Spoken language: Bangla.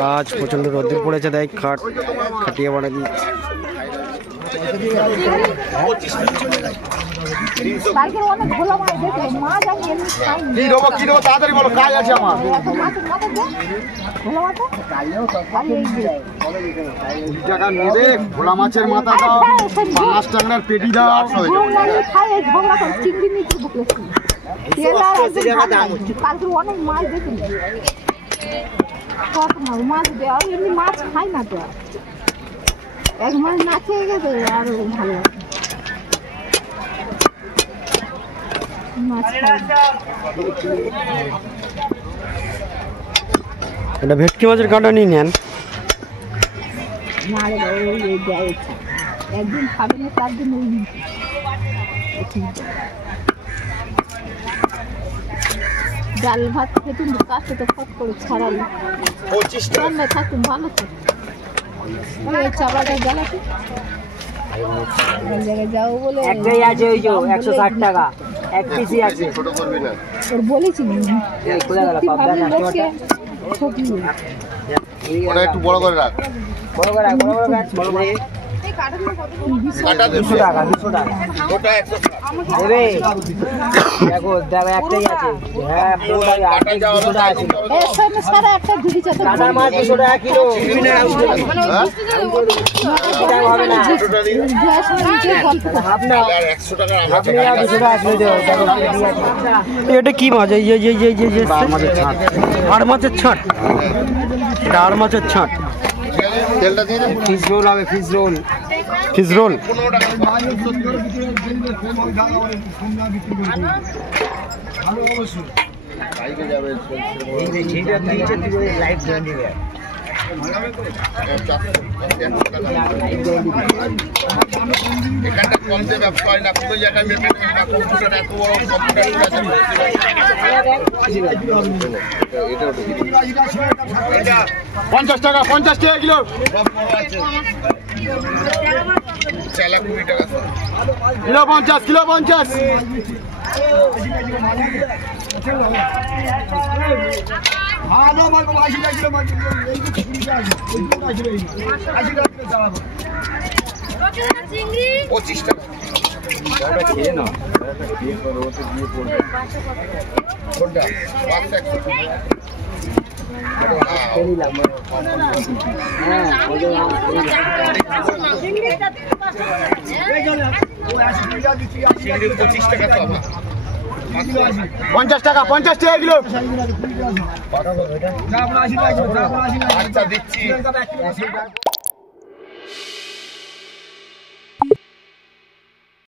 কাজ প্রচন্ড রোদ্দুর পড়েছে, তাই খাটিয়ে বানিয়ে দিচ্ছে। তাড়াতাড়ি বলো, কাজ আছে আমার। টাকা নেবে, ভোলা মাছের মাথা দাও, 5 টাকার পেটি দাও। অনেক মাছ দেখি কত মাছ দেওয়া, এমনি মাছ খাই না তো, এক মাছ না খেয়ে গেছে আরো ভালো মাছ। এটা ভেটকি মাছের কাঁটা নিয়ে নেন। না রে দেয় ইচ্ছা, একদিন খাবে না তার দিন ওই ডাল ভাত খেতুন কাছে তো ফট করে ছাড়ালো 25 টাকা থাকুন ভালো থাকে। ওই চাবাটা জ্বালাতে জায়গায় যাও বলে একটাই আছে, ওই যে 160 টাকা এক পিসই আছে। ছোট করবি না, ওর বলেছি খোলা গেল পাবদা না ছোট ওটা একটু বড় করে রাখ, বড় করে রাখ, বড় করে রাখ, বড় করে কাটা 200 টাকা 200 টাকা ওটা 160 দেবে। দেখো দেখো একটাই আছে। হ্যাঁ পুরো কাটা যাওয়া 200 টাকা আছে। এর সামনে সারা একটা ঝুড়ি চাদর কাটা মাছ 200 টাকা কিলো। এটা হবে না, ছোটটা দিন হাফ না, আর 100 টাকা আমরা আপনি আর 200 টাকা কিলো দেবো। দেখো পেটি আছে। এটা কি মাছ? এই আর মাছের ছাট, এটা আর মাছের ছাট। তেলটা দিয়ে দে, ফিশ রোল হবে, ফিশ রোল। ফিশ রোল 15 টাকা। বাইকে যাবে এই যে যেটা দিয়েছে তুই লাইভ জয়েন দিবে। এখানটা কমতে ব্যবসা হয় না, পুরো জায়গায় মেপে নেবে না। কম্পিউটার এত বড় কম্পিউটার আছে, এটা 50 টাকা 50 টাকা কিলো। চালা 20 টাকা কিলো, 50 কিলো 50। ভালো মাল 80 টাকা কিলো মাল, এই তো 20 টাকা 80 টাকা কিলো চালা 25 টাকা। এটা খেয়ে নাও, এটা খেয়ে পরে ওতে দিয়ে পড়বে কোনটা 5 তেলি লাগবে। হ্যাঁ ওই চিংড়ি 25 টাকা তো আমার 50 টাকা 50 টাকা কিলো। আচ্ছা দিচ্ছি।